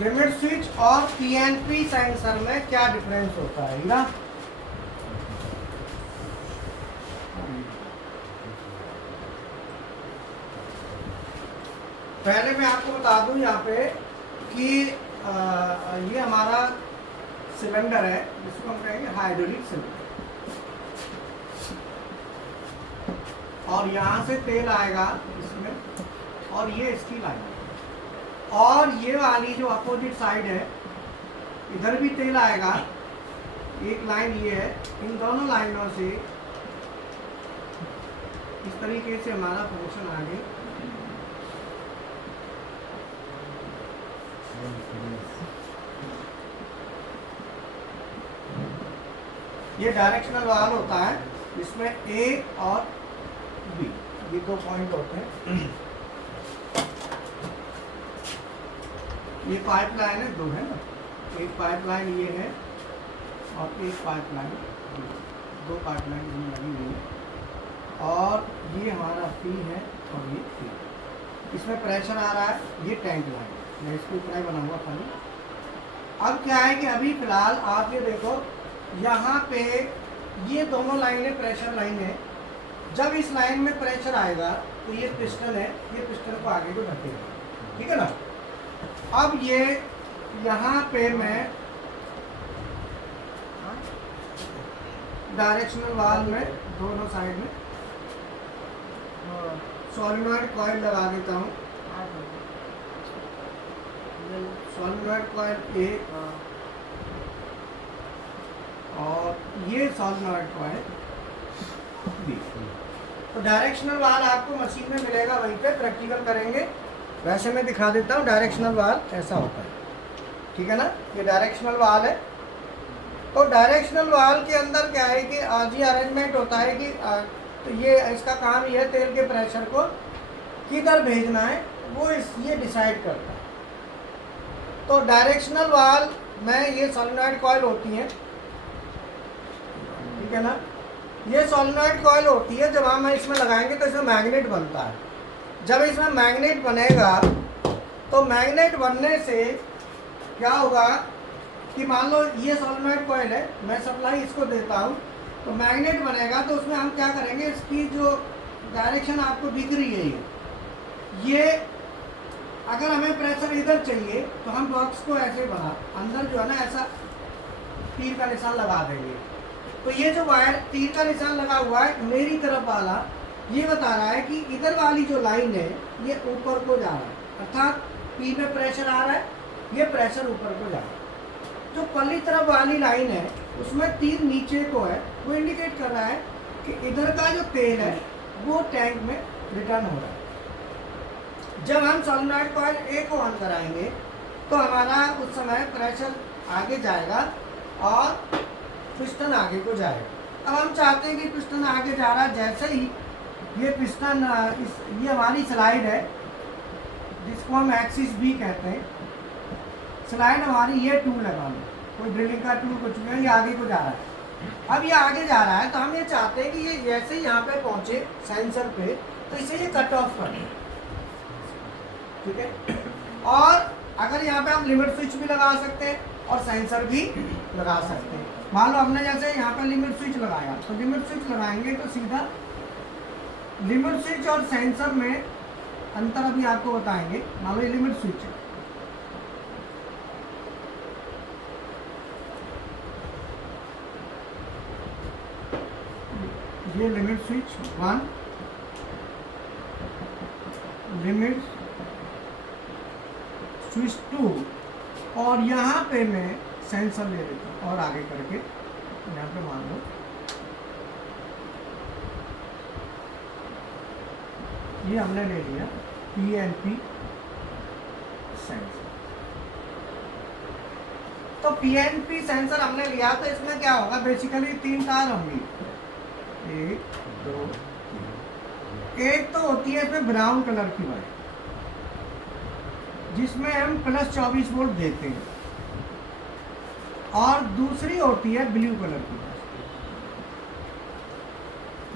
Limit switch और PNP sensor में क्या डिफरेंस होता है ना? पहले मैं आपको बता दूं यहाँ पे कि ये हमारा सिलेंडर है जिसको हम कहेंगे हाइड्रोलिक सिलेंडर, और यहाँ से तेल आएगा इसमें और ये इसकी लाइन है, और ये वाली जो अपोजिट साइड है इधर भी तेल आएगा, एक लाइन ये है, इन दोनों लाइनों से इस तरीके से हमारा फंक्शन आगे ये डायरेक्शनल वाल्व होता है, इसमें ए और बी ये दो पॉइंट होते हैं। ये पाइपलाइन है, दो है ना, एक पाइपलाइन ये है और एक पाइपलाइन, दो पाइपलाइन इसमें लगी हुई है, और ये हमारा पी है और ये पी। इसमें प्रेशर आ रहा है, ये टैंक लाइन है, इसके ऊपर ही बना हुआ खाली। अब क्या है कि अभी फिलहाल आप ये देखो यहाँ पे ये दोनों लाइनें प्रेशर लाइन है, जब इस लाइन में प्रेशर आएगा तो ये पिस्टन है, ये पिस्टन को आगे को धकेगा, ठीक है ना। अब ये यहाँ पे मैं डायरेक्शनल वाल्व में दोनों साइड में सॉलिनॉइड कॉइल लगा देता हूँ, सॉलिनॉइड कॉइल ए और ये सॉलिनॉइड कॉइल बी। तो डायरेक्शनल वाल आपको मशीन में मिलेगा, वहीं पे प्रैक्टिकल करेंगे। वैसे मैं दिखा देता हूँ डायरेक्शनल वाल ऐसा होता है, ठीक है ना। ये डायरेक्शनल वाल है। तो डायरेक्शनल वाल के अंदर क्या है कि आज ही अरेंजमेंट होता है कि तो ये इसका काम ये है तेल के प्रेशर को किधर भेजना है वो ये डिसाइड करता है। तो डायरेक्शनल वाल में ये सोलेनॉइड कॉइल होती है, ठीक है ना। ये सोलेनॉइड कॉइल होती है, जब हम इसमें लगाएंगे तो इसमें मैग्नेट बनता है। जब इसमें मैग्नेट बनेगा तो मैग्नेट बनने से क्या होगा कि मान लो ये सोलेनॉइड कॉइल है, मैं सप्लाई इसको देता हूँ, तो मैग्नेट बनेगा। तो उसमें हम क्या करेंगे, इसकी जो डायरेक्शन आपको दिख रही है ये अगर हमें प्रेशर इधर चाहिए तो हम बॉक्स को ऐसे बना अंदर जो है ना ऐसा तीर का निशान लगा देंगे। तो ये जो वायर तीर का निशान लगा हुआ है मेरी तरफ वाला, ये बता रहा है कि इधर वाली जो लाइन है ये ऊपर को जा रहा है, अर्थात पी में प्रेशर आ रहा है, ये प्रेशर ऊपर को जा रहा है। जो पल्ली तरफ वाली लाइन है उसमें तीर नीचे को है, वो इंडिकेट कर रहा है कि इधर का जो तेल है वो टैंक में रिटर्न हो रहा है। जब हम सोलेनॉइड कॉइल ए को ऑन कराएंगे तो हमारा उस समय प्रेशर आगे जाएगा और पिस्टन आगे को जाएगा। अब हम चाहते हैं कि पिस्टन आगे जा रहा है, जैसे ही ये पिस्टन ये हमारी स्लाइड है जिसको हम एक्सिस बी कहते हैं, स्लाइड हमारी ये टूल लगा लो, कोई ड्रिलिंग का टूल कुछ नहीं, ये आगे को जा रहा है। अब ये आगे जा रहा है तो हम ये चाहते हैं कि ये जैसे ही यहाँ पे पहुँचे सेंसर पे तो इसे ये कट ऑफ कर दें, ठीक है। और अगर यहाँ पे हम लिमिट स्विच भी लगा सकते हैं और सेंसर भी लगा सकते हैं। मान लो हमने जैसे यहाँ पे लिमिट स्विच लगाया, तो लिमिट स्विच लगाएंगे तो सीधा लिमिट स्विच और सेंसर में अंतर अभी आपको बताएंगे। मान लो ये लिमिट स्विच है, ये लिमिट स्विच 1, लिमिट स्विच 2, और यहाँ पे मैं सेंसर ले लेता हूँ और आगे करके यहाँ पे मान लो ये हमने ले लिया PNP सेंसर। तो PNP सेंसर हमने लिया तो इसमें क्या होगा, बेसिकली 3 तार होंगी, 1 2 3। एक तो होती है इसमें ब्राउन कलर की वायर जिसमें हम +24 वोल्ट देते हैं, और दूसरी होती है ब्लू कलर की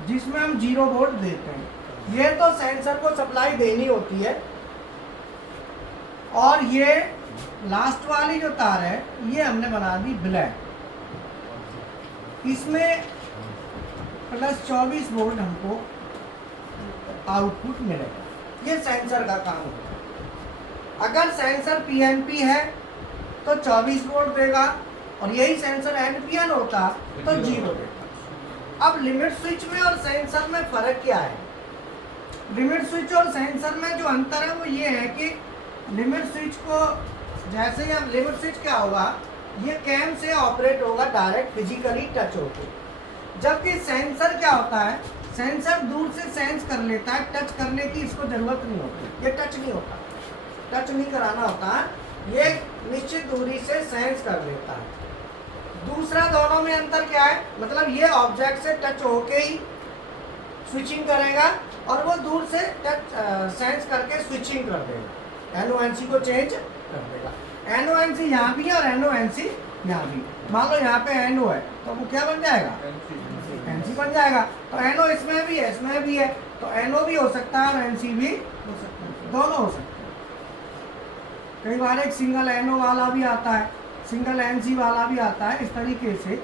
जिसमें हम 0 वोल्ट देते हैं। ये तो सेंसर को सप्लाई देनी होती है, और ये लास्ट वाली जो तार है ये हमने बना दी ब्लैक, इसमें +24 वोल्ट हमको आउटपुट मिलेगा। ये सेंसर का काम होता है। अगर सेंसर PNP है तो 24 वोल्ट देगा, और यही सेंसर NPN होता तो 0 देगा। अब लिमिट स्विच में और सेंसर में फ़र्क क्या है? लिमिट स्विच और सेंसर में जो अंतर है वो ये है कि लिमिट स्विच को जैसे ही हम लिमिट स्विच क्या होगा, ये कैम से ऑपरेट होगा डायरेक्ट फिजिकली टच होकर, जबकि सेंसर क्या होता है, सेंसर दूर से सेंस कर लेता है, टच करने की इसको ज़रूरत नहीं होती, ये टच नहीं होता, टच नहीं कराना होता, ये निश्चित दूरी से सेंस कर लेता है। दूसरा दोनों में अंतर क्या है, मतलब ये ऑब्जेक्ट से टच होके ही स्विचिंग करेगा और वो दूर से टच सेंस करके स्विचिंग कर देगा, NONC को चेंज कर देगा। NONC यहाँ भी है और NONC यहाँ भी। मान लो यहाँ पे NO है तो वो क्या बन जाएगा, NC बन जाएगा। तो NO इसमें भी है, इसमें भी है, तो NO भी हो सकता है और NC भी हो सकता है, दोनों हो सकते हैं। कई बार एक सिंगल NO वाला भी आता है, सिंगल NC वाला भी आता है, इस तरीके से।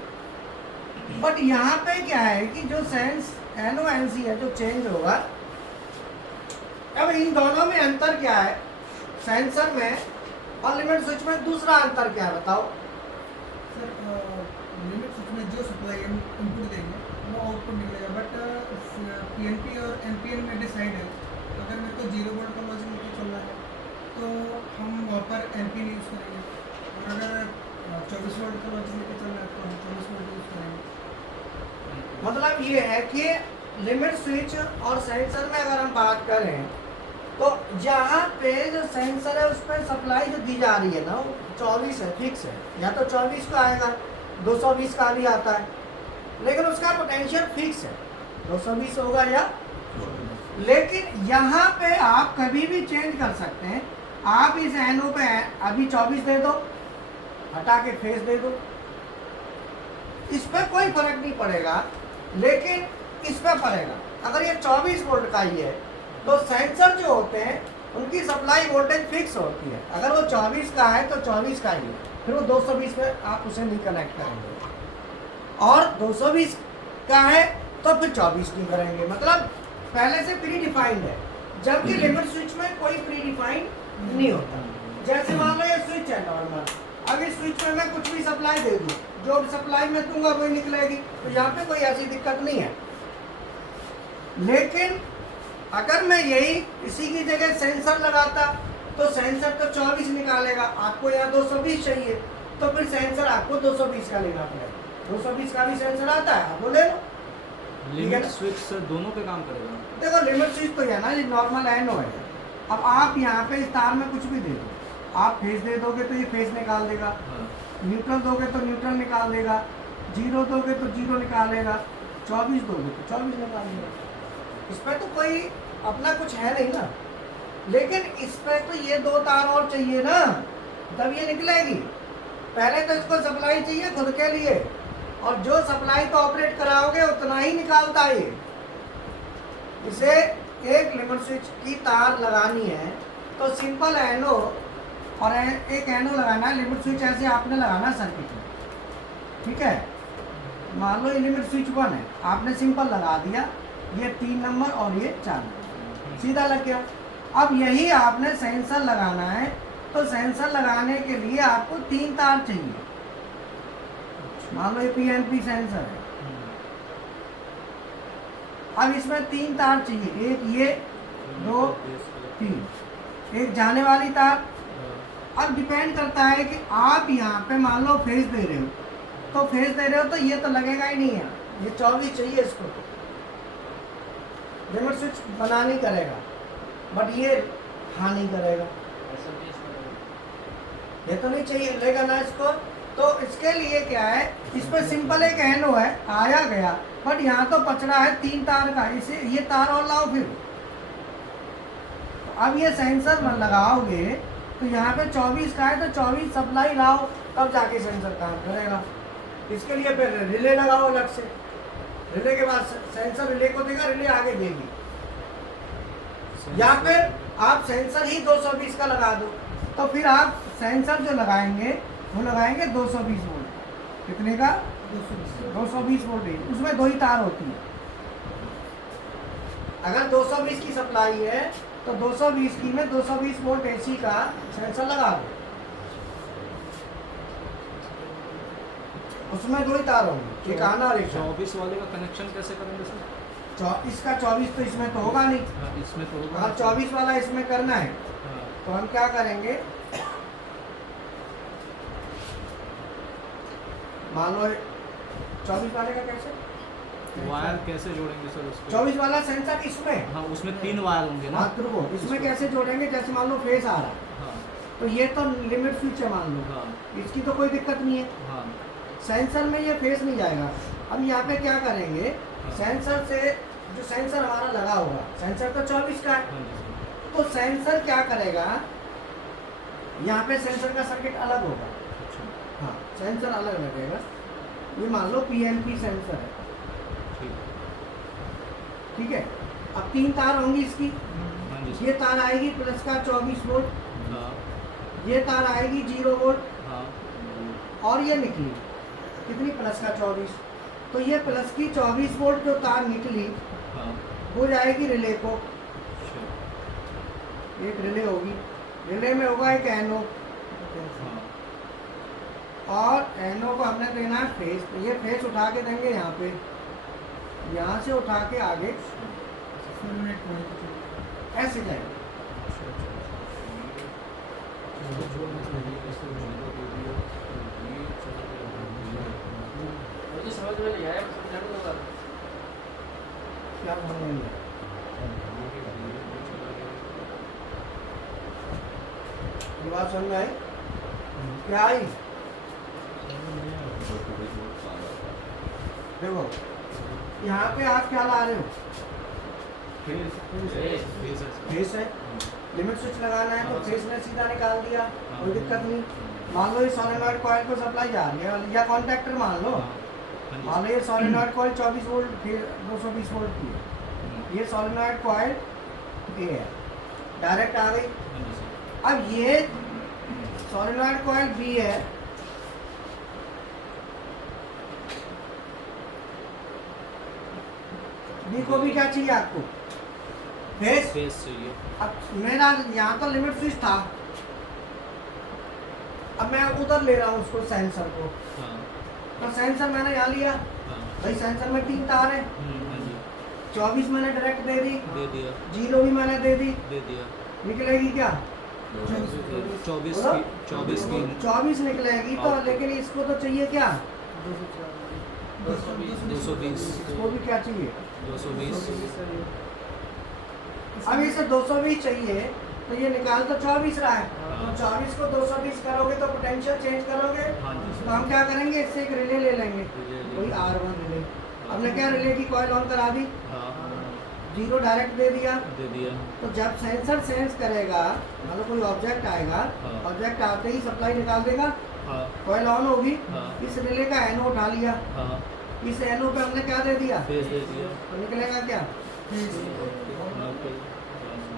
बट यहाँ पे क्या है कि जो सेंस NONC है जो चेंज होगा। अब इन दोनों में अंतर क्या है, सेंसर में और लिमिट स्विच में दूसरा अंतर क्या है बताओ सर। लिमिट स्विच में जो सप्लाई हम इनपुट देंगे वो आउटपुट निकलेगा, बट PNP और NPN में डिसाइड है। अगर मेरे को 0 वोल्ट का लॉजिक लेके चल रहा है तो हम वहाँ पर NPN यूज़ करेंगे, और अगर 24 वोल्ट का लॉजिक लेके चल रहा है तो हम 24 वोल्ट यूज करेंगे। मतलब ये है कि लिमिट स्विच और सेंसर में अगर हम बात करें तो यहाँ पे जो सेंसर है उस पर सप्लाई जो दी जा रही है ना वो 24 है, फिक्स है। या तो 24 का आएगा, 220 का भी आता है, लेकिन उसका पोटेंशियल फिक्स है, 220 होगा या। लेकिन यहाँ पे आप कभी भी चेंज कर सकते हैं। आप इस एनो पे अभी 24 दे दो, हटा के फेस दे दो, इस पर कोई फर्क नहीं पड़ेगा, लेकिन इस पर पड़ेगा। अगर ये 24 वोल्ट का ही है तो सेंसर जो होते हैं उनकी सप्लाई वोल्टेज फिक्स होती है। अगर वो 24 का है तो 24 का ही है, फिर वो 220 पे आप उसे नहीं कनेक्ट करेंगे, और 220 का है तो फिर 24 नहीं करेंगे। मतलब पहले से प्री डिफाइंड है, जबकि लिमिट स्विच में कोई प्री डिफाइंड नहीं होता। जैसे मान लो ये स्विच है नॉर्मल, अब इस स्विच में मैं कुछ भी सप्लाई दे दूँ, जो सप्लाई में दूंगा वही निकलेगी, तो यहाँ पे कोई ऐसी दिक्कत नहीं है। लेकिन अगर मैं यही इसी की जगह सेंसर लगाता तो सेंसर तो 24 निकालेगा, आपको यहाँ 220 चाहिए, तो फिर सेंसर आपको 220 का लेना पड़ेगा। 220 का भी सेंसर आता है, आप वो ले लो। लिमिट स्विच सर दोनों पे काम करेगा? देखो लिमिट स्विच तो है ना, ये नॉर्मल एनो है। अब आप यहाँ पे इस तार में कुछ भी दे दो, आप फेस दे दोगे तो ये फेस निकाल देगा, हाँ। न्यूट्रल दोगे तो न्यूट्रल निकाल देगा, 0 दोगे तो 0 निकालेगा, 24 दोगे तो 24 निकाल देगा। इस पर तो कोई अपना कुछ है नहीं ना। लेकिन इस पर तो ये 2 तार और चाहिए ना, तब ये निकलेगी। पहले तो इसको सप्लाई चाहिए खुद के लिए, और जो सप्लाई तो ऑपरेट कराओगे उतना ही निकालता है ये। इसे एक लिमिट स्विच की तार लगानी है तो सिंपल एनो और एक एनो लगाना है। लिमिट स्विच ऐसे आपने लगाना सर्किट में, ठीक है। मान लो ये लिमिट स्विच 1 है, आपने सिंपल लगा दिया, ये 3 नंबर और ये 4 नंबर सीधा लग गया। अब यही आपने सेंसर लगाना है, तो सेंसर लगाने के लिए आपको 3 तार चाहिए। मान लो ये PNP सेंसर है, अब इसमें 3 तार चाहिए, एक ये, 2, 3, एक जाने वाली तार। अब डिपेंड करता है कि आप यहाँ पे मान लो फेस दे रहे हो, तो फेस दे रहे हो तो ये तो लगेगा ही नहीं है, ये 24 चाहिए इसको, लिमिट स्विच बना नहीं करेगा, बट ये हाँ नहीं करेगा, ये तो नहीं चाहिए, लेगा ना इसको। तो इसके लिए क्या है, इस पर सिंपल एक एनो है, आया गया, बट यहाँ तो पचड़ा है 3 तार का, इसे ये तार और लाओ फिर। अब ये सेंसर लगाओगे तो यहाँ पे 24 का है तो 24 सप्लाई लाओ, तब जाके सेंसर काम करेगा। इसके लिए फिर रिले लगाओ अलग से, रिले के बाद सेंसर रिले को देगा, रिले आगे देगी। या फिर आप सेंसर ही 220 का लगा दो, तो फिर आप सेंसर जो लगाएंगे वो लगाएंगे 220 वोल्ट। कितने का? 220 वोल्ट है, उसमें 2 ही तार होती है। अगर 220 की सप्लाई है तो 220 की में 220 वोल्ट AC का सेंसर लगा दो, उसमें 2 ही तार होंगे, एक आना और एक जाना। 24 वाले का कनेक्शन कैसे करेंगे सर? इसका 24 तो इसमें तो होगा नहीं, हाँ, इसमें तो होगा। अगर 24 वाला इसमें करना है हाँ। तो हम क्या करेंगे, मान लो 24 वाले का कैसे वायर कैसे जोड़ेंगे सर उसको? 24 वाला सेंसर इसमें, हाँ, उसमें 3 वायर होंगे ना। मात्र को इसमें कैसे जोड़ेंगे, जैसे मान लो फेस आ रहा है हाँ। तो ये तो लिमिट स्विच है मान लो, हाँ। इसकी तो कोई दिक्कत नहीं है। हाँ। सेंसर में ये फेस नहीं जाएगा। हम यहाँ पे क्या करेंगे, हाँ। सेंसर से जो सेंसर हमारा लगा होगा, सेंसर तो 24 का है, हाँ जी सर। तो सेंसर क्या करेगा, यहाँ पे सेंसर का सर्किट अलग होगा। अच्छा, हाँ, सेंसर अलग लगेगा। ये मान लो PNP सेंसर है, ठीक है। ठीक है। अब 3 तार होंगी इसकी, हाँ जी ये सर। तार आएगी प्लस का 24 वोल्ट, हाँ। ये तार आएगी 0 वोल्ट, हाँ। और ये निकली कितनी, प्लस का 24। तो ये प्लस की 24 वोल्ट जो तार निकली हाँ। वो जाएगी रिले को, अच्छा। एक रिले होगी, रिले में होगा एक एनो, हाँ। और एनो को हमने देना है फेस। तो ये फेस उठा के देंगे यहाँ पे, यहाँ से उठा के आगे ऐसे जाएंगे। ये चला गया। मुझे समझ में नहीं आया, समझाने दो बात। क्या समझ नहीं आया? ये बात समझ में आई? क्या आई? देखो यहाँ पे आप क्या ला रहे हो? फेस है, लिमिट स्विच लगाना है तो फेस ने सीधा निकाल दिया, कोई दिक्कत नहीं। मान लो ये सोलेनॉइड कॉइल को सप्लाई जा रही है, या कॉन्टैक्टर मान लो, मान लो ये सोलेनॉइड कॉइल 24 वोल्ट फिर 220 वोल्ट की है, ये सोलेनॉइड कॉइल ए है, डायरेक्ट आ गई। अब ये सोलेनॉइड कॉइल बी है, बी को भी क्या चाहिए आपको? फेस। फेस चाहिए। अब मेरा यहाँ तो लिमिट स्विच था, अब मैं उधर ले रहा हूँ उसको, सेंसर को। हाँ तो सेंसर मैंने यहाँ लिया, हाँ। भाई सेंसर में 3 तार है, हाँ जी 24 मैंने डायरेक्ट दे दी, दे दिया 0 भी मैंने दे दी, दे दिया। निकलेगी क्या? 24 बोलो? की 24 निकलेगी तो, हाँ। लेकिन इसको तो चाहिए क्या? 220 इसको भी क्या चाहिए? 220 अब इसे 220 चाहिए तो ये निकाल तो 24 रहा है, तो हाँ। 24 को 220 करोगे तो पोटेंशियल चेंज करोगे। हाँ जी तो हम क्या करेंगे, इससे एक रिले ले लेंगे, रिले ले कोई R1 रिले। हमने क्या रिले की कॉइल ऑन करा दी, हाँ 0 डायरेक्ट दे दिया। दे दिया। तो जब सेंसर सेंस करेगा, मतलब कोई ऑब्जेक्ट आएगा, हाँ। ऑब्जेक्ट आते ही सप्लाई निकाल देगा, हाँ कॉइल ऑन होगी। हाँ इस रिले का एनो उठा लिया, हाँ इस एनो पे हमने क्या दे दिया? फेस दे दिया। तो निकलेगा क्या?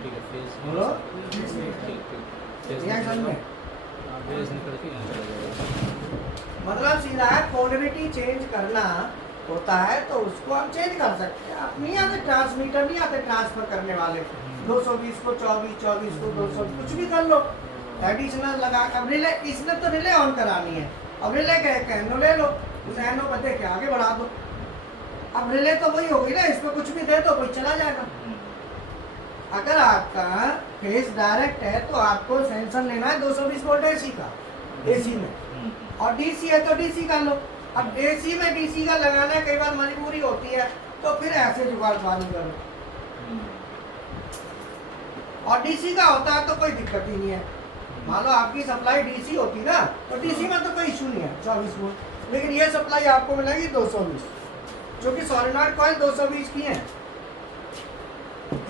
ठीक है फेस बोलो। ठीक यह समझ में? फेस निकल के यहाँ चला जाएगा। मतलब सीधा है, पोलरिटी चेंज करना होता है तो उसको हम चेंज कर सकते हैं। आप नहीं आते ट्रांसमीटर, नहीं आते ट्रांसफर करने वाले, 220 को 24, 24 को 200, कुछ भी कर लो, एडिशनल लगा। अब रिले, इसने तो रिले ऑन करानी है, अब रिले का एक एनो ले लो, उस एनो पर दे के आगे बढ़ा दो। अब रिले तो वही होगी ना, इसमें कुछ भी दे दो कोई चला जाएगा। अगर आपका फेस डायरेक्ट है तो आपको सेंसर लेना है 220 वोल्ट एसी का, एसी में, और डीसी है तो डीसी का लो। अब एसी में डीसी का लगाना कई बार मजबूरी होती है, तो फिर ऐसे जुगाड़ चालू करो। और डीसी का होता है तो कोई दिक्कत ही नहीं है। मान लो आपकी सप्लाई डीसी होती ना, तो डीसी में तो कोई इशू नहीं है 24 वोल्ट, लेकिन ये सप्लाई आपको मिलेगी 220, जो कि सोलेनॉइड कॉइल 220 की है,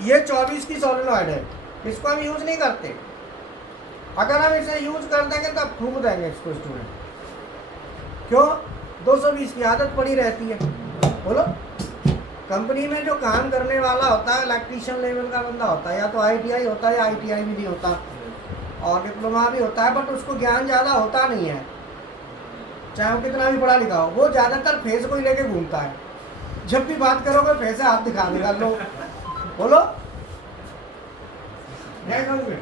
ये 24 की सोलेनॉइड है, इसको हम यूज नहीं करते। अगर हम इसे यूज कर देंगे तो फूंक देंगे इसको स्टूडेंट, क्यों? 220 की आदत पड़ी रहती है। बोलो, कंपनी में जो काम करने वाला होता है इलेक्ट्रीशियन लेवल का बंदा होता है, या तो ITI होता है या ITI भी नहीं होता, और डिप्लोमा भी होता है, बट उसको ज्ञान ज़्यादा होता नहीं है, चाहे वो कितना भी पढ़ा लिखा हो। वो ज़्यादातर फेस को ही लेके घूमता है, जब भी बात करोगे फेस से हाथ दिखा देगा। लो बोलो, नहीं समझे?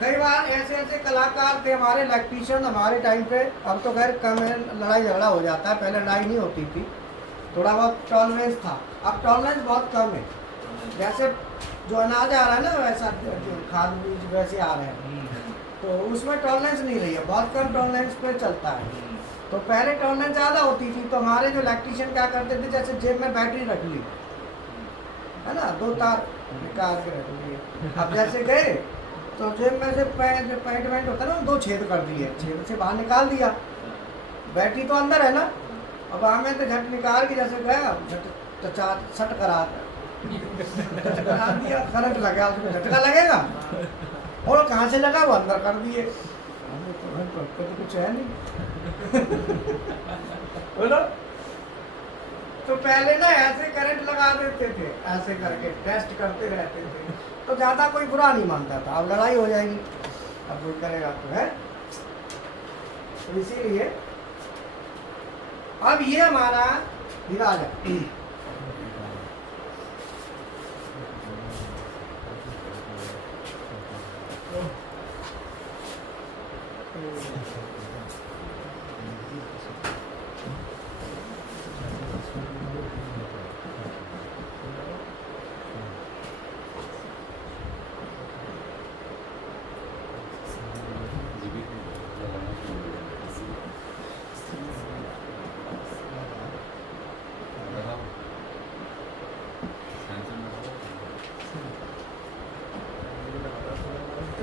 कई बार ऐसे ऐसे कलाकार थे हमारे इलेक्ट्रीशियन हमारे टाइम पे, अब तो खैर कम है, लड़ाई झगड़ा हो जाता है, पहले लड़ाई नहीं होती थी, थोड़ा बहुत टॉलरेंस था, अब टॉलरेंस बहुत कम है। जैसे जो अनाज आ रहा है ना, वैसा जो खाद बीज वैसे आ रहे हैं, तो उसमें टॉलरेंस नहीं रही है, बहुत कम टॉलरेंस पे चलता है। तो पहले टॉलरेंस ज़्यादा होती थी, तो हमारे जो इलेक्ट्रीशियन क्या करते थे, जैसे जेब में बैटरी रख ली है ना, 2 तार निकाल के रख लिए। अब जैसे गए तो जेब में से पैंट वैंट होता है ना, 2 छेद कर दिए, छेद से बाहर निकाल दिया, बैटरी तो अंदर है ना। अब हमें तो झट निकाल के जैसे गया, झट सट करा दिया, करंट लगा, उसमें झटका लगेगा, और कहाँ से लगा वो अंदर कर दिए। तो कुछ है नहीं। बोलो, तो पहले ना ऐसे करंट लगा देते थे, ऐसे करके टेस्ट करते रहते थे, तो ज़्यादा कोई बुरा नहीं मानता था। अब लड़ाई हो जाएगी, अब कोई करेगा तो है। तो इसीलिए अब ये हमारा विराज है।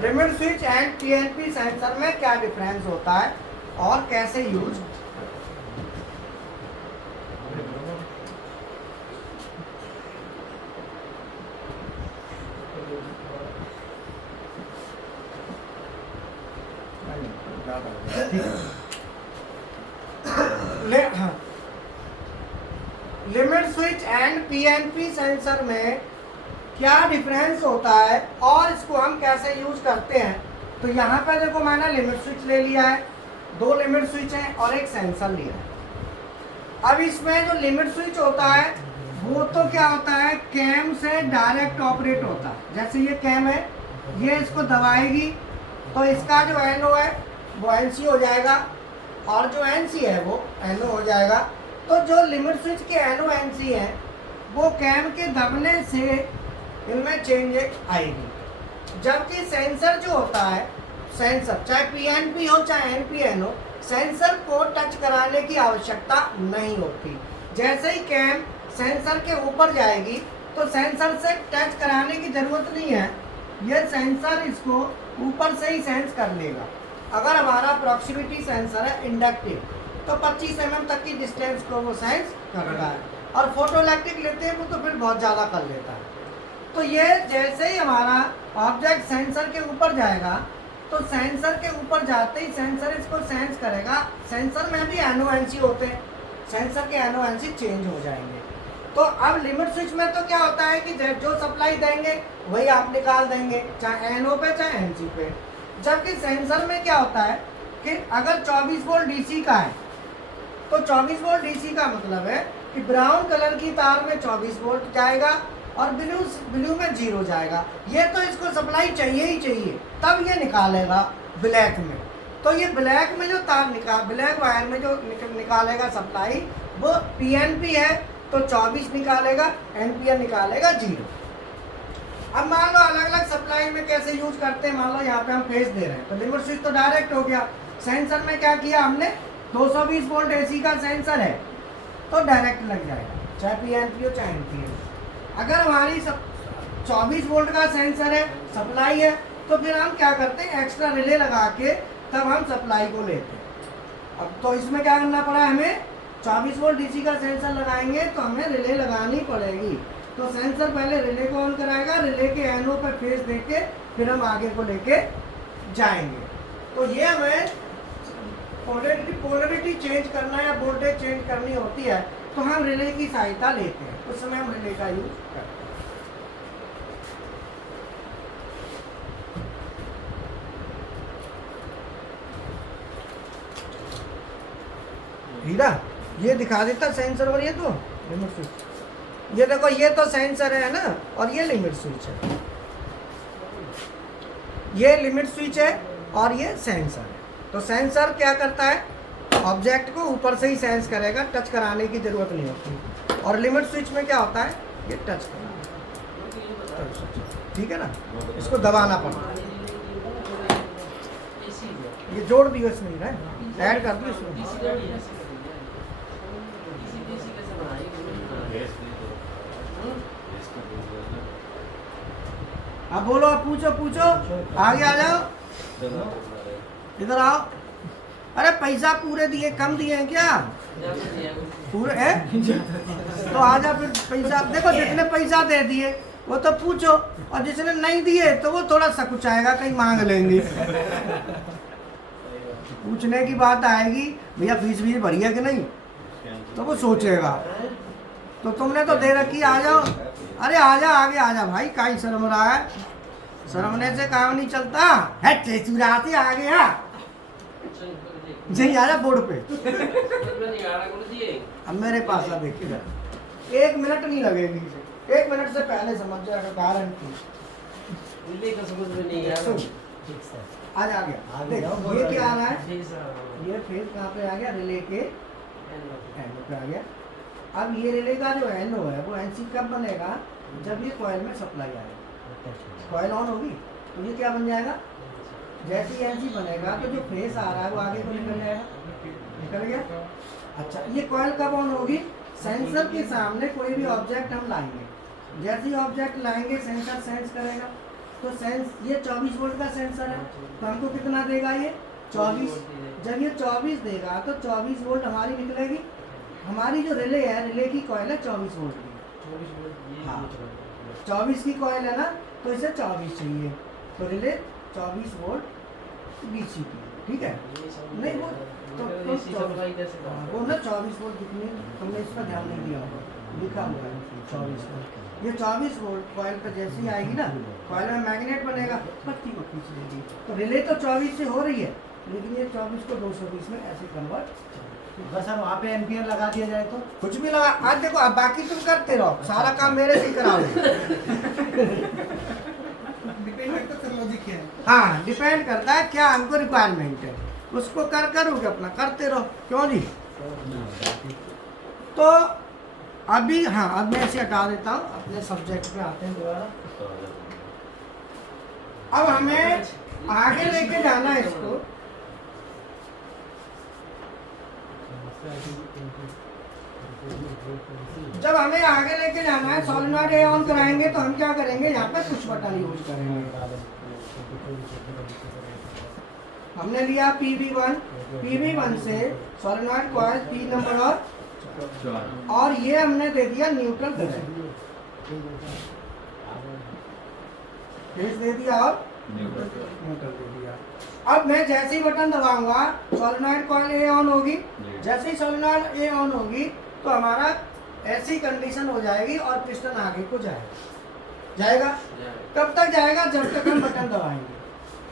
Limit switch and PNP sensor में क्या डिफरेंस होता है और कैसे use. Limit switch and PNP sensor में क्या डिफरेंस होता है और इसको हम कैसे यूज करते हैं। तो यहाँ पे देखो मैंने लिमिट स्विच ले लिया है, 2 लिमिट स्विच हैं और एक सेंसर लिया है। अब इसमें जो लिमिट स्विच होता है वो तो क्या होता है, कैम से डायरेक्ट ऑपरेट होता है। जैसे ये कैम है, ये इसको दबाएगी तो इसका जो एनओ है वो एनसी हो जाएगा और जो एनसी है वो एनओ हो जाएगा। तो जो लिमिट स्विच के एनओ एनसी है वो कैम के दबने से इनमें चेंज आएगी। जबकि सेंसर जो होता है, सेंसर चाहे पीएनपी हो चाहे एनपीएन हो, सेंसर को टच कराने की आवश्यकता नहीं होती। जैसे ही कैम सेंसर के ऊपर जाएगी तो सेंसर से टच कराने की ज़रूरत नहीं है, ये सेंसर इसको ऊपर से ही सेंस कर लेगा। अगर हमारा प्रॉक्सिमिटी सेंसर है इंडक्टिव तो 25 mm तक की डिस्टेंस को वो सेंस कर रहा है, और फोटोइलेक्ट्रिक लेते हैं वो तो फिर बहुत ज़्यादा कर लेता है। तो ये जैसे ही हमारा ऑब्जेक्ट सेंसर के ऊपर जाएगा तो सेंसर के ऊपर जाते ही सेंसर इसको सेंस करेगा। सेंसर में भी एनओएनसी होते हैं, सेंसर के एनओएनसी चेंज हो जाएंगे। तो अब लिमिट स्विच में तो क्या होता है कि जो सप्लाई देंगे वही आप निकाल देंगे, चाहे एनओ पे चाहे एनसी पे। जबकि सेंसर में क्या होता है कि अगर 24 वोल्ट डीसी का है तो 24 वोल्ट डीसी का मतलब है कि ब्राउन कलर की तार में 24 वोल्ट जाएगा और ब्लू में 0 जाएगा। ये तो इसको सप्लाई चाहिए ही चाहिए, तब ये निकालेगा ब्लैक में। तो ये ब्लैक में जो तार ब्लैक वायर में जो निकालेगा सप्लाई वो पीएनपी है तो 24 निकालेगा, एनपीएन निकालेगा 0। अब मान लो अलग अलग सप्लाई में कैसे यूज करते हैं। मान लो यहाँ पे हम फेस दे रहे हैं तो लिमिट स्विच तो डायरेक्ट हो गया। सेंसर में क्या किया हमने, 220 वोल्ट एसी का सेंसर है तो डायरेक्ट लग जाएगा, चाहे पीएनपी हो चाहे एनपीएन। अगर हमारी 24 वोल्ट का सेंसर है, सप्लाई है, तो फिर हम क्या करते हैं, एक्स्ट्रा रिले लगा के तब हम सप्लाई को लेते हैं। अब तो इसमें क्या करना पड़ा हमें, 24 वोल्ट डीसी का सेंसर लगाएंगे तो हमें रिले लगानी पड़ेगी। तो सेंसर पहले रिले को ऑन कराएगा, रिले के एनओ पर फेस देके फिर हम आगे को लेके जाएंगे। तो ये हमें पोलरिटी चेंज करना या वोल्टेज चेंज करनी होती है तो हम रिले की सहायता लेते हैं, उस समय हम रिले का यूज करते हैं। हीरा ये दिखा देता सेंसर और ये तो लिमिट स्विच। ये देखो ये तो सेंसर है ना और ये लिमिट स्विच है। ये लिमिट स्विच है और ये सेंसर है। तो सेंसर क्या करता है, ऑब्जेक्ट को ऊपर से ही सेंस करेगा, टच कराने की जरूरत नहीं होती। और लिमिट स्विच में क्या होता है, ये टच कराना, ठीक है ना, इसको दबाना पड़ता है। ये जोड़ दियो इसमें, ऐड कर दियो इसमें। अब बोलो, अब पूछो, आगे आ जाओ, इधर आओ। अरे पैसा पूरे दिए, कम दिए हैं क्या? पूरे है तो आजा फिर। पैसा देखो, जितने पैसा दे दिए वो तो पूछो, और जिसने नहीं दिए तो वो थोड़ा सा कुछ आएगा, कहीं मांग लेंगे। पूछने की बात आएगी, भैया फीस भी भरी है कि नहीं, तो वो सोचेगा। तो तुमने तो दे रखी, आ जाओ। अरे आजा, आगे आजा भाई, काई शर्म रहा है, शर्मने से काम नहीं चलता है। चुराते आ गया नहीं, आजा बोर्ड पे। अब मेरे पास आ, देखिएगा 1 मिनट नहीं लगेगी, 1 मिनट से पहले समझ जाएगा गारंटी। आज आ गया, देखो ये क्या आ रहा है, ये फेज कहाँ पे आ गया, रिले के एनओ पे आ गया। अब ये रिले का जो एनओ है वो एनसी कब बनेगा, जब ये कॉइल में सप्लाई आएगा, कॉइल ऑन होगी तो ये क्या बन जाएगा, जैसे ही एनसी बनेगा तो जो फेस आ रहा है वो आगे को निकल जाएगा, निकल गया। अच्छा, ये कॉइल कब ऑन होगी, सेंसर के सामने कोई भी ऑब्जेक्ट हम लाएंगे, जैसे ही ऑब्जेक्ट लाएंगे सेंसर सेंस करेगा, तो सेंस ये 24 वोल्ट का सेंसर है, तो हमको कितना देगा ये 24। जब ये 24 देगा तो 24 वोल्ट हमारी निकलेगी। हमारी जो रिले है, रिले की कॉइल है 24 वोल्ट की। हाँ 24 की कॉइल है ना, तो इसे 24 चाहिए, तो रिले 24 वोल्ट डीसी की, ठीक है। नहीं वो तो वो ना 24 वोल्ट कितनी, तुमने इस पर ध्यान नहीं दिया होगा, लिखा हुआ है 24 वोल्ट। ये 24 वोल्ट कॉइल पर जैसे ही आएगी ना, कॉइल में मैग्नेट बनेगा, पत्ती को खींच लेगी। तो रिले तो 24 से हो रही है, लेकिन ये 24 को 220 में ऐसे कन्वर्ट। बस सर वहाँ पे एम्पियर लगा दिया जाए तो कुछ भी लगा। आज देखो, अब बाकी तुम करते रहो, सारा काम मेरे से ही कराओगे। डिपेंड करता है सर लॉजिक क्या है। हाँ डिपेंड करता है क्या हमको रिक्वायरमेंट है, उसको करोगे अपना करते रहो, क्यों जी। तो अभी हाँ, अब मैं इसे हटा देता हूँ, अपने सब्जेक्ट पे आते हैं दोबारा। अब हमें आगे लेके जाना है इसको। जब हमें आगे लेके जाना है, सॉलिनॉइड ए ऑन कराएंगे तो हम क्या करेंगे, यहाँ पे पुश बटन यूज करेंगे। हमने लिया PV1 से सॉलिनॉइड कॉइल 3 नंबर और ये हमने दे दिया न्यूट्रल फेज दे दिया और न्यूट्रल दे दिया। अब मैं जैसे ही बटन दबाऊंगा सॉलिनॉइड कॉइल ए ऑन होगी। जैसे ही सॉलिनॉइड ए ऑन होगी तो हमारा ऐसी कंडीशन हो जाएगी और पिस्टन आगे को जाएगा। कब तक जाएगा, जब तक हम बटन दबाएंगे।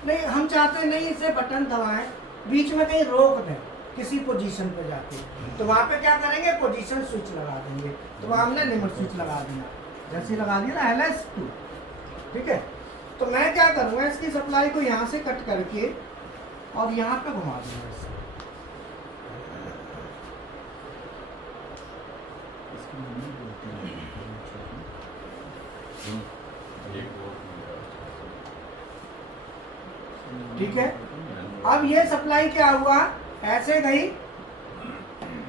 नहीं, हम चाहते नहीं इसे बटन दबाएं, बीच में कहीं रोक दें किसी पोजीशन पे जाके, तो वहाँ पे क्या करेंगे, पोजीशन स्विच लगा देंगे। तो वहाँ हमने लिमिट स्विच लगा दिया, जैसे लगा दिया ना LS2, ठीक है। तो मैं क्या करूँगा, इसकी सप्लाई को यहाँ से कट करके और यहाँ पे घुमा दूंगा इसे। ठीक है। अब ये सप्लाई क्या हुआ, ऐसे गई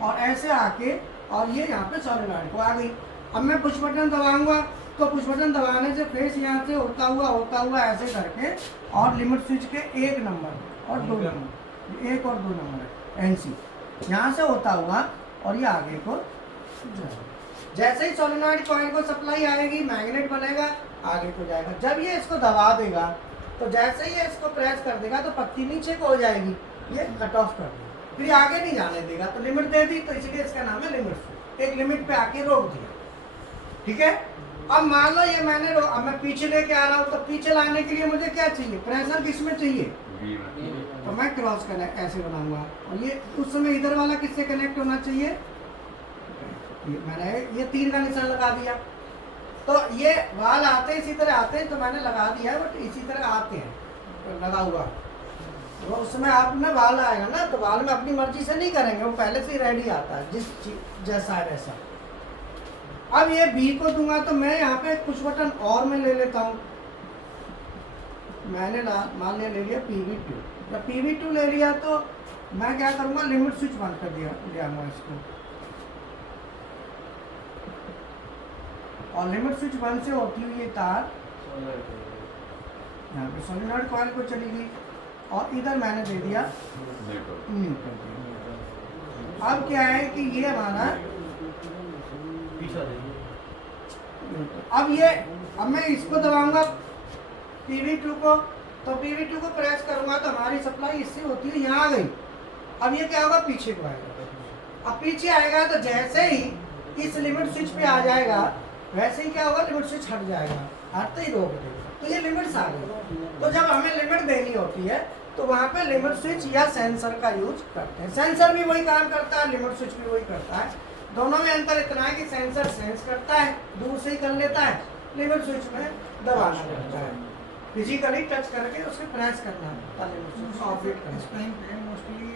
और ऐसे आके और ये यहाँ पे सॉलिनॉइड को आ गई। अब मैं पुश बटन दबाऊंगा तो पुश बटन दबाने से फेस यहाँ से होता हुआ ऐसे करके और लिमिट स्विच के 1 नंबर और 2 नंबर, 1 और 2 नंबर NC यहाँ से होता हुआ और ये आगे को जाएगा। जैसे ही सॉलिनॉइड कॉइल को सप्लाई आएगी, मैग्नेट बनेगा, आगे को जाएगा। जब ये इसको दबा देगा तो जैसे ही ये इसको प्रेस कर देगा तो पत्ती नीचे को हो जाएगी, ये कट ऑफ कर देगा, फिर आगे नहीं जाने देगा। तो लिमिट दे दी, तो इसलिए इसका नाम है लिमिट स्विच। एक लिमिट पे आके रोक दिया, ठीक है। अब मान लो ये मैंने अब मैं पीछे लेके आ रहा हूँ, तो पीछे लाने के लिए मुझे क्या चाहिए, प्रेशर किसमें चाहिए, तो मैं क्रॉस कनेक्ट ऐसे बनाऊंगा। और ये उस समय इधर वाला किससे कनेक्ट होना चाहिए, मैंने ये 3 का निशान लगा दिया। तो ये वाल आते इसी तरह आते हैं, तो मैंने लगा दिया, बट इसी तरह आते हैं तो लगा हुआ। तो उसमें आपने वाल आएगा ना, तो वाल में अपनी मर्जी से नहीं करेंगे, वो पहले से ही रेडी आता है, जैसा है वैसा। अब ये B को दूंगा तो मैं यहाँ पे कुछ बटन और मैं ले लेता हूँ। मैंने मान लिया ले लिया PV2। जब PV2 ले लिया तो मैं क्या करूँगा, लिमिट स्विच बंद कर दिया इसको। और लिमिट स्विच बंद से होती हुई ये तार यहाँ पे सॉलिनॉइड कॉइल को चली गई और इधर मैंने दे दिया न्यूट्रल। अब क्या है कि ये हमारा अब मैं इसको दबाऊंगा PV2 को, तो PV2 को प्रेस करूंगा तो हमारी सप्लाई इससे होती है यहाँ आ गई। अब ये क्या होगा, पीछे को आएगा। अब पीछे आएगा तो जैसे ही इस लिमिट स्विच पे आ जाएगा, वैसे ही क्या होगा, लिमिट स्विच हट जाएगा, हटते ही रोक देगा। तो ये लिमिट्स आ गई। तो जब हमें लिमिट देनी होती है तो वहाँ पे लिमिट स्विच या सेंसर का यूज करते हैं। सेंसर भी वही काम करता है, लिमिट स्विच भी वही करता है। दोनों में अंतर इतना है कि सेंसर सेंस करता है, दूर से ही कर लेता है, लिमिट स्विच में दबाना पड़ता है, फिजिकली टच करके उसे प्रेस करना पड़ता है, लिमिट स्विच ऑपरेट करना। इस टाइम पे मोस्टली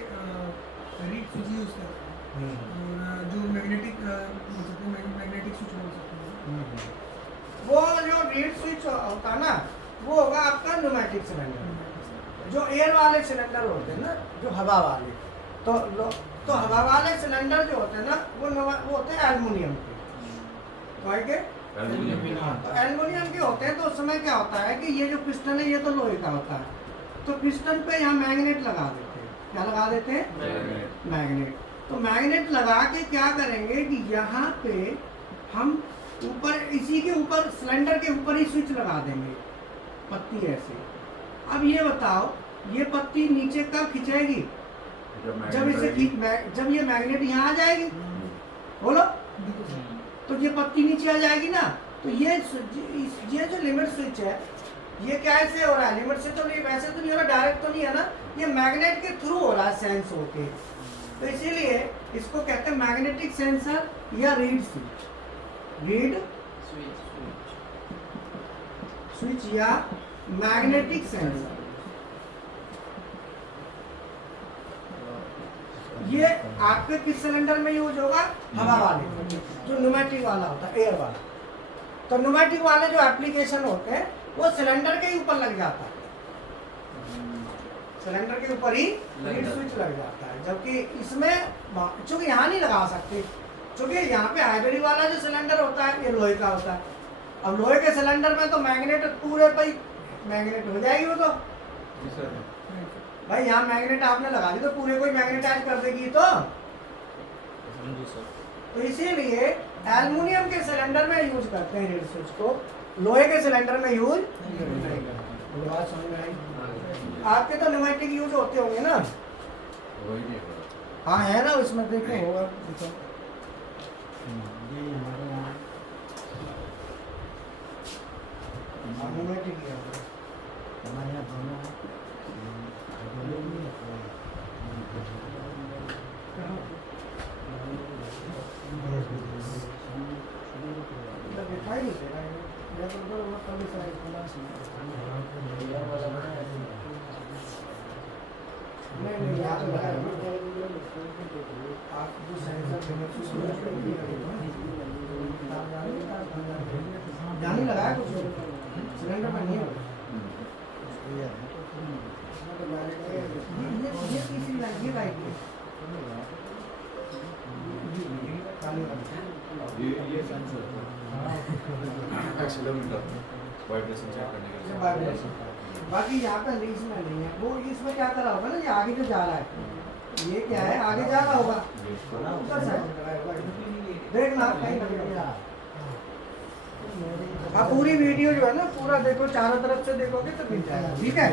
रीड स्विच यूज करते हैं और जो मैग्नेटिक बोल सकते हैं, मैग्नेटिक स्विच बोल सकते हैं। वो जो रीड स्विच होता है ना, वो होगा आपका न्यूमेटिक सिलेंडर। जो एयर वाले सिलेंडर होते हैं ना, जो हवा वाले, तो हवा वाले सिलेंडर जो होते हैं ना, वो होते हैं एल्युमिनियम के। कॉइल के तो एल्युमिनियम के होते हैं। तो उस समय क्या होता है कि ये जो पिस्टन है ये तो लोहे का होता है, तो पिस्टन पे यहाँ मैग्नेट लगा देते हैं। क्या लगा देते हैं? मैग्नेट। तो मैग्नेट लगा के क्या करेंगे कि यहाँ पे हम ऊपर, इसी के ऊपर, सिलेंडर के ऊपर ही स्विच लगा देंगे, पत्ती ऐसे। अब ये बताओ, ये पत्ती नीचे कब खिंचेगी? जब जब ये मैग्नेट यहाँ आ जाएगी, बोलो, तो ये पत्ती नीचे आ जाएगी ना। तो ये जो लिमिट स्विच है, ये क्या ऐसे हो रहा है? लिमिट से तो नहीं, वैसे तो नहीं हो रहा, डायरेक्ट तो नहीं है ना, ये मैग्नेट के थ्रू हो रहा है, सेंस होके। तो इसीलिए इसको कहते हैं मैग्नेटिक सेंसर या रीड स्विच। रीड स्विच या मैग्नेटिक सेंसर। ये आपके किस सिलेंडर में यूज होगा? हवा वाले, जो न्यूमेटिक वाला होता है, एयर वाला। तो न्यूमेटिक वाले जो एप्लीकेशन होते हैं वो सिलेंडर के ऊपर लग जाता है, सिलेंडर के ऊपर ही रीड स्विच लग जाता है। जबकि इसमें चूंकि यहाँ नहीं लगा सकते, चूंकि यहाँ पे हाइब्रिड वाला जो सिलेंडर होता है ये लोहे का होता है। अब लोहे के सिलेंडर में तो मैग्नेट पूरे पे मैग्नेट हो जाएगी वो तो भाई, यहाँ मैग्नेट आपने लगा दी तो पूरे को ही मैग्नेटाइज कर देगी। तो इसीलिए एल्युमिनियम के सिलेंडर में यूज करते हैं रीड स्विच को, लोहे के सिलेंडर में यूज नहीं करते। बात समझ में आई? आपके तो न्यूमेटिक यूज होते होंगे ना? हाँ है ना, उसमें देखो होगा, देखो न्यूमेटिक ही होगा। हमारे यहाँ दोनों दिखाई नहीं दे रहा है, या तो उधर वो कभी सारा इस्तेमाल नहीं याद हो रहा है। आप जो सेंसर जाने लगा है कुछ सिलेंडर में नहीं होगा। ये तीसरी लाइन, ये लाइट है काली वाली, ये सेंसर एक्सीलरोमीटर वाइब्रेशन चेक करने के लिए। वाइब्रेशन। बाकी यहाँ पे इसमें नहीं है, वो इसमें क्या करा होगा ना, ये आगे जो जा रहा है, ये क्या है, आगे जा रहा होगा, ऊपर साइड देखना कहीं लगेगा। आप पूरी वीडियो जो है ना पूरा देखो, चारों तरफ से देखोगे तो मिल जाएगा, ठीक है।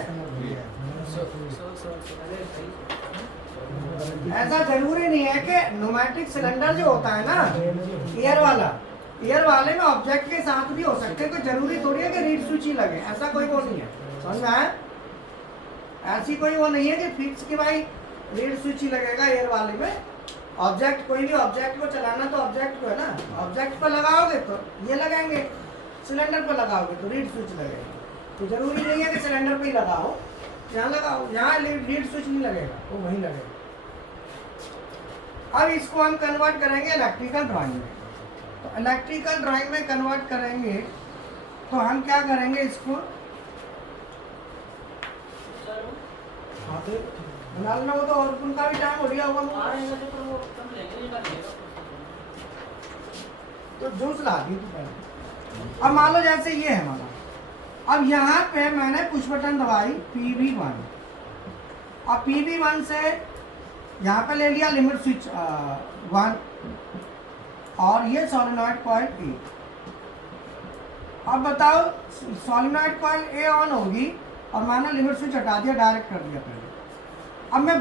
ऐसा जरूरी नहीं है कि न्यूमेटिक सिलेंडर जो होता है ना, एयर वाला, एयर वाले में ऑब्जेक्ट के साथ भी हो सकते हैं, कोई जरूरी थोड़ी है कि रीड स्विच ही लगे, ऐसा कोई वो नहीं है। समझ में आया? ऐसी कोई वो नहीं है कि फिक्स कि भाई रीड स्विच ही लगेगा एयर वाले में। ऑब्जेक्ट, कोई भी ऑब्जेक्ट को चलाना तो ऑब्जेक्ट को है ना, ऑब्जेक्ट पर लगाओगे तो ये लगाएंगे, सिलेंडर पर लगाओगे तो रीड स्विच लगेगा। तो जरूरी नहीं है कि सिलेंडर पर ही लगाओ, यहाँ लगाओ, यहाँ रीड स्विच नहीं लगेगा तो वहीं लगेगा। अब इसको हम कन्वर्ट करेंगे इलेक्ट्रिकल ड्राइंग में। तो इलेक्ट्रिकल ड्राइंग में कन्वर्ट करेंगे तो हम क्या करेंगे, इसको बना लेना। वो तो और उनका भी टाइम हो गया होगा, तो जूस ला दी तू पहले। अब मान लो जैसे ये है हमारा, अब यहाँ पे मैंने पुश बटन दबाई PB1, और PB1 से यहाँ पे ले लिया लिमिट स्विच 1, और ये सोलेनॉइड कॉइल A। अब बताओ, सोलेनॉइड कॉइल A ऑन होगी और मैंने लिमिट स्विच हटा दिया, डायरेक्ट कर दिया पहले। अब मैं